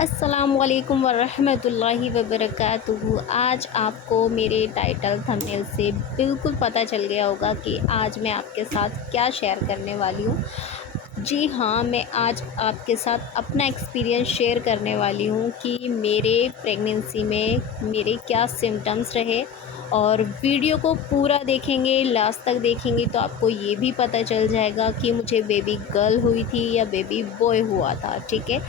अस्सलामुअलैकुम वरहमतुल्लाहि वबरकातुहू। आज आपको मेरे टाइटल थंबनेल से बिल्कुल पता चल गया होगा कि आज मैं आपके साथ क्या शेयर करने वाली हूँ। जी हाँ, मैं आज आपके साथ अपना एक्सपीरियंस शेयर करने वाली हूँ कि मेरे प्रेगनेंसी में मेरे क्या सिम्टम्स रहे। और वीडियो को पूरा देखेंगे, लास्ट तक देखेंगे तो आपको ये भी पता चल जाएगा कि मुझे बेबी गर्ल हुई थी या बेबी बॉय हुआ था। ठीक है,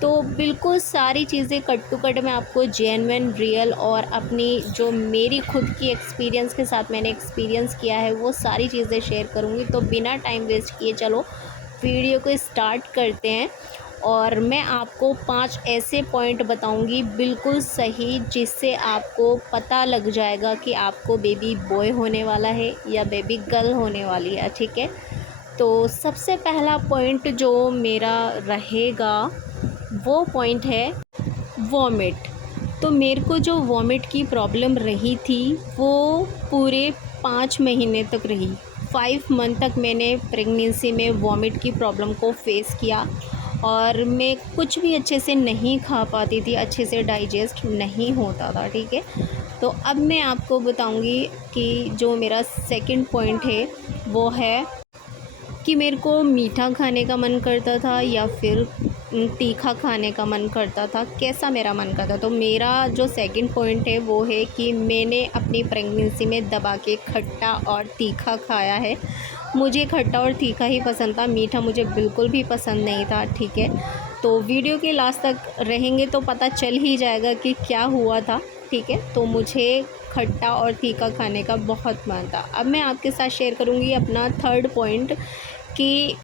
तो बिल्कुल सारी चीज़ें कट टू कट मैं आपको जेन्युइन रियल और अपनी जो मेरी खुद की एक्सपीरियंस के साथ मैंने एक्सपीरियंस किया है वो सारी चीज़ें शेयर करूँगी। तो बिना टाइम वेस्ट किए चलो वीडियो को स्टार्ट करते हैं। और मैं आपको 5 ऐसे पॉइंट बताऊंगी बिल्कुल सही, जिससे आपको पता लग जाएगा कि आपको बेबी बॉय होने वाला है या बेबी गर्ल होने वाली है। ठीक है, तो सबसे पहला पॉइंट जो मेरा रहेगा वो पॉइंट है वॉमिट। तो मेरे को जो वॉमिट की प्रॉब्लम रही थी वो पूरे 5 महीने तक रही। 5 मंथ तक मैंने प्रेगनेंसी में वॉमिट की प्रॉब्लम को फेस किया और मैं कुछ भी अच्छे से नहीं खा पाती थी, अच्छे से डाइजेस्ट नहीं होता था। ठीक है, तो अब मैं आपको बताऊंगी कि जो मेरा सेकंड पॉइंट है वो है कि मेरे को मीठा खाने का मन करता था या फिर तीखा खाने का मन करता था, कैसा मेरा मन करता। तो मेरा जो सेकंड पॉइंट है वो है कि मैंने अपनी प्रेगनेंसी में दबा के खट्टा और तीखा खाया है। मुझे खट्टा और तीखा ही पसंद था, मीठा मुझे बिल्कुल भी पसंद नहीं था। ठीक है, तो वीडियो के लास्ट तक रहेंगे तो पता चल ही जाएगा कि क्या हुआ था। ठीक है, तो मुझे खट्टा और तीखा खाने का बहुत मन था। अब मैं आपके साथ शेयर करूँगी अपना थर्ड पॉइंट कि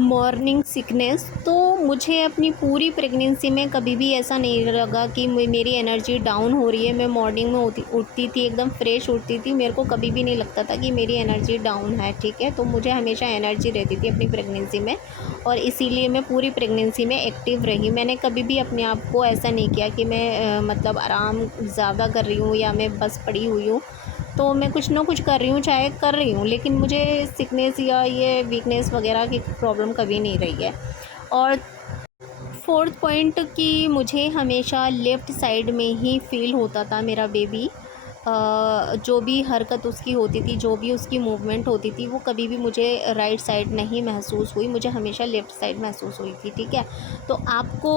मॉर्निंग सिकनेस। तो मुझे अपनी पूरी प्रेगनेंसी में कभी भी ऐसा नहीं लगा कि मेरी एनर्जी डाउन हो रही है। मैं मॉर्निंग में उठती थी एकदम फ्रेश उठती थी, मेरे को कभी भी नहीं लगता था कि मेरी एनर्जी डाउन है। ठीक है, तो मुझे हमेशा एनर्जी रहती थी अपनी प्रेगनेंसी में और इसीलिए मैं पूरी प्रेगनेंसी में एक्टिव रही। मैंने कभी भी अपने आप को ऐसा नहीं किया कि मैं मतलब आराम ज़्यादा कर रही हूँ या मैं बस पड़ी हुई हूँ। तो मैं कुछ ना कुछ कर रही हूँ, चाहे कर रही हूँ, लेकिन मुझे सिकनेस या ये वीकनेस वगैरह की प्रॉब्लम कभी नहीं रही है। और फोर्थ पॉइंट कि मुझे हमेशा लेफ़्ट साइड में ही फील होता था मेरा बेबी। जो भी हरकत उसकी होती थी, जो भी उसकी मूवमेंट होती थी, वो कभी भी मुझे राइट साइड नहीं महसूस हुई, मुझे हमेशा लेफ़्ट साइड महसूस हुई थी। ठीक है, तो आपको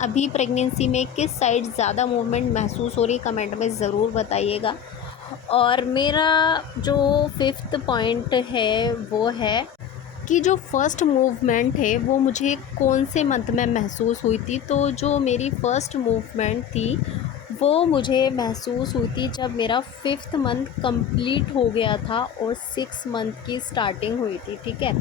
अभी प्रेगनेंसी में किस साइड ज़्यादा मूवमेंट महसूस हो रही, कमेंट में ज़रूर बताइएगा। और मेरा जो फिफ्थ पॉइंट है वो है कि जो फ़र्स्ट मूवमेंट है वो मुझे कौन से मंथ में महसूस हुई थी। तो जो मेरी फ़र्स्ट मूवमेंट थी वो मुझे महसूस हुई थी जब मेरा 5th मंथ कंप्लीट हो गया था और 6 मंथ की स्टार्टिंग हुई थी। ठीक है,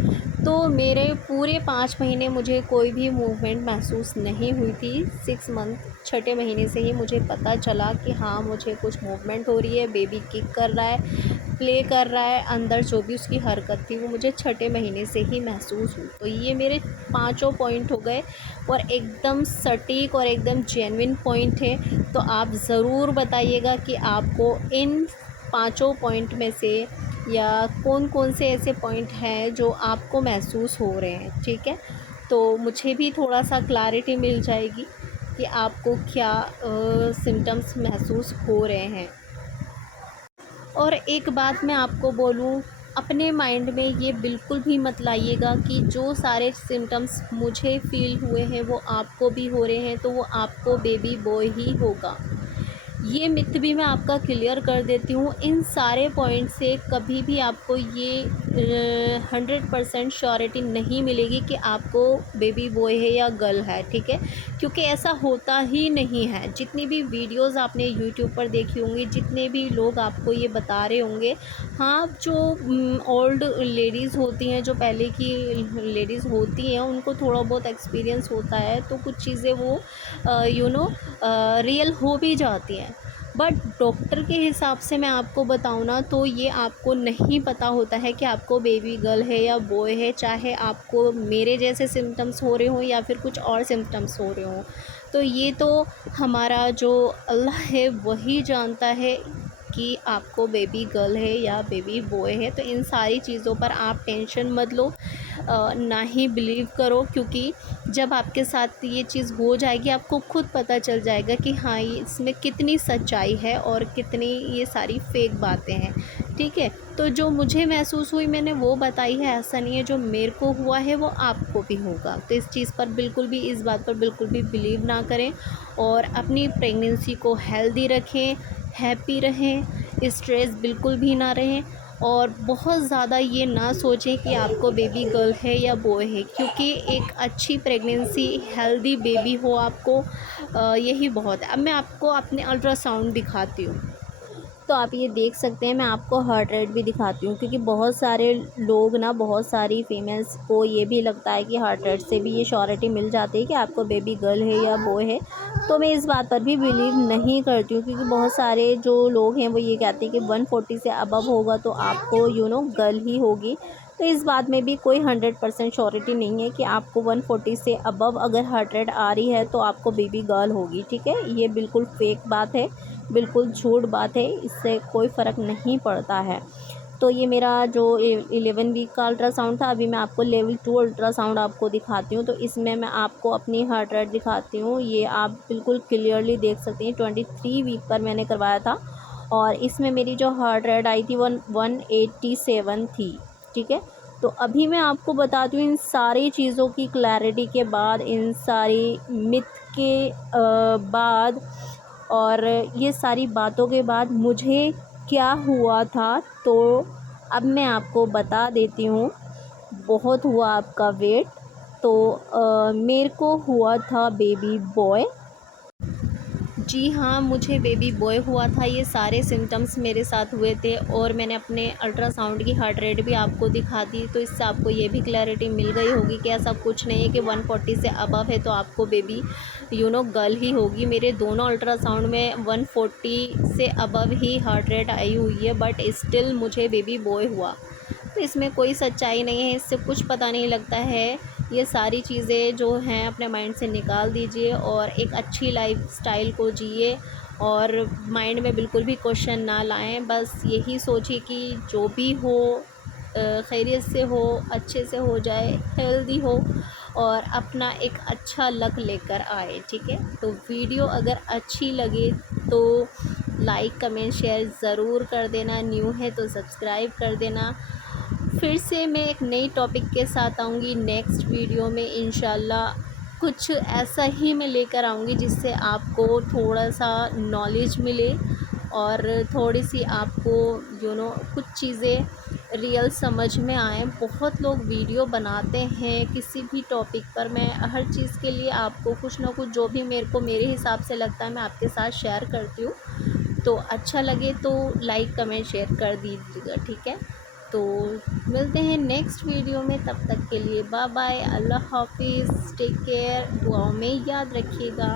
तो मेरे पूरे 5 महीने मुझे कोई भी मूवमेंट महसूस नहीं हुई थी। 6 मंथ छठे महीने से ही मुझे पता चला कि हाँ मुझे कुछ मूवमेंट हो रही है, बेबी किक कर रहा है, प्ले कर रहा है, अंदर जो भी उसकी हरकत थी वो मुझे छठे महीने से ही महसूस हुई। तो ये मेरे पांचों पॉइंट हो गए और एकदम सटीक और एकदम जेन्युइन पॉइंट है। तो आप ज़रूर बताइएगा कि आपको इन पांचों पॉइंट में से या कौन कौन से ऐसे पॉइंट हैं जो आपको महसूस हो रहे हैं। ठीक है, तो मुझे भी थोड़ा सा क्लैरिटी मिल जाएगी कि आपको क्या सिम्टम्स महसूस हो रहे हैं। और एक बात मैं आपको बोलूँ, अपने माइंड में ये बिल्कुल भी मत लाइएगा कि जो सारे सिम्टम्स मुझे फ़ील हुए हैं वो आपको भी हो रहे हैं तो वो आपको बेबी बॉय ही होगा। ये मिथ भी मैं आपका क्लियर कर देती हूँ। इन सारे पॉइंट से कभी भी आपको ये 100% श्योरिटी नहीं मिलेगी कि आपको बेबी बॉय है या गर्ल है। ठीक है, क्योंकि ऐसा होता ही नहीं है। जितनी भी वीडियोस आपने यूट्यूब पर देखी होंगी, जितने भी लोग आपको ये बता रहे होंगे, हाँ जो ओल्ड लेडीज़ होती हैं, जो पहले की लेडीज़ होती हैं, उनको थोड़ा बहुत एक्सपीरियंस होता है तो कुछ चीज़ें वो रियल हो भी जाती हैं। बट डॉक्टर के हिसाब से मैं आपको बताऊँ ना, तो ये आपको नहीं पता होता है कि आपको बेबी गर्ल है या बॉय है, चाहे आपको मेरे जैसे सिम्टम्स हो रहे हों या फिर कुछ और सिम्टम्स हो रहे हों। तो ये तो हमारा जो अल्लाह है वही जानता है कि आपको बेबी गर्ल है या बेबी बॉय है। तो इन सारी चीज़ों पर आप टेंशन मत लो। ना ही बिलीव करो, क्योंकि जब आपके साथ ये चीज़ हो जाएगी आपको खुद पता चल जाएगा कि हाँ, ये इसमें कितनी सच्चाई है और कितनी ये सारी फेक बातें हैं, ठीक है। तो जो मुझे महसूस हुई मैंने वो बताई है, ऐसा नहीं है जो मेरे को हुआ है वो आपको भी होगा। तो इस चीज़ पर बिल्कुल भी, इस बात पर बिल्कुल भी बिलीव ना करें और अपनी प्रेगनेंसी को हेल्दी रखें, हैप्पी रहें, स्ट्रेस बिल्कुल भी ना रहें और बहुत ज़्यादा ये ना सोचें कि आपको बेबी गर्ल है या बॉय है, क्योंकि एक अच्छी प्रेगनेंसी, हेल्दी बेबी हो आपको, यही बहुत है। अब मैं आपको अपने अल्ट्रासाउंड दिखाती हूँ, तो आप ये देख सकते हैं। मैं आपको हार्ट रेट भी दिखाती हूँ, क्योंकि बहुत सारे लोग ना, बहुत सारी फीमेल्स को ये भी लगता है कि हार्ट रेट से भी ये श्योरिटी मिल जाती है कि आपको बेबी गर्ल है या बॉय है। तो मैं इस बात पर भी बिलीव नहीं करती हूँ, क्योंकि बहुत सारे जो लोग हैं वो ये कहते हैं कि 140 से अबव होगा तो आपको गर्ल ही होगी। तो इस बात में भी कोई 100% श्योरिटी नहीं है कि आपको 140 से अबव अगर हार्ट रेट आ रही है तो आपको बेबी गर्ल होगी, ठीक है। ये बिल्कुल फेक बात है, बिल्कुल झूठ बात है, इससे कोई फ़र्क नहीं पड़ता है। तो ये मेरा जो 11 वीक का अल्ट्रासाउंड था, अभी मैं आपको लेवल 2 अल्ट्रासाउंड आपको दिखाती हूँ। तो इसमें मैं आपको अपनी हार्ट रेट दिखाती हूँ, ये आप बिल्कुल क्लियरली देख सकते हैं। 23 वीक पर मैंने करवाया था और इसमें मेरी जो हार्ट रेट आई थी 187 थी, ठीक है। तो अभी मैं आपको बताती हूँ इन सारी चीज़ों की क्लैरिटी के बाद, इन सारी मिथ के बाद और ये सारी बातों के बाद मुझे क्या हुआ था। तो अब मैं आपको बता देती हूँ। बहुत हुआ आपका वेट। तो मेरे को हुआ था बेबी बॉय। जी हाँ, मुझे बेबी बॉय हुआ था। ये सारे सिम्टम्स मेरे साथ हुए थे और मैंने अपने अल्ट्रासाउंड की हार्ट रेट भी आपको दिखा दी, तो इससे आपको ये भी क्लैरिटी मिल गई होगी कि ऐसा कुछ नहीं है कि 140 से अबव है तो आपको बेबी गर्ल ही होगी। मेरे दोनों अल्ट्रासाउंड में 140 से above he heart rate I हुई है, बट स्टिल मुझे बेबी बॉय हुआ। तो इसमें कोई सच्चाई नहीं है, इससे कुछ पता नहीं लगता है। ये सारी चीज़ें जो हैं अपने माइंड से निकाल दीजिए और एक अच्छी लाइफस्टाइल को जिए और माइंड में बिल्कुल भी क्वेश्चन ना लाएं। बस यही सोचिए कि जो भी हो खैरियत से हो, अच्छे से हो जाए, हेल्दी हो और अपना एक अच्छा लक लेकर आए, ठीक है। तो वीडियो अगर अच्छी लगे तो लाइक, कमेंट, शेयर ज़रूर कर देना। न्यू है तो सब्सक्राइब कर देना। फिर से मैं एक नई टॉपिक के साथ आऊँगी नेक्स्ट वीडियो में इंशाल्लाह। कुछ ऐसा ही मैं लेकर आऊँगी जिससे आपको थोड़ा सा नॉलेज मिले और थोड़ी सी आपको कुछ चीज़ें रियल समझ में आए। बहुत लोग वीडियो बनाते हैं किसी भी टॉपिक पर, मैं हर चीज़ के लिए आपको कुछ ना कुछ जो भी मेरे हिसाब से लगता है मैं आपके साथ शेयर करती हूँ। तो अच्छा लगे तो लाइक, कमेंट, शेयर कर दीजिएगा, ठीक है। तो मिलते हैं नेक्स्ट वीडियो में, तब तक के लिए बाय बाय, अल्लाह हाफिज़, टेक केयर, दुआओं में याद रखिएगा।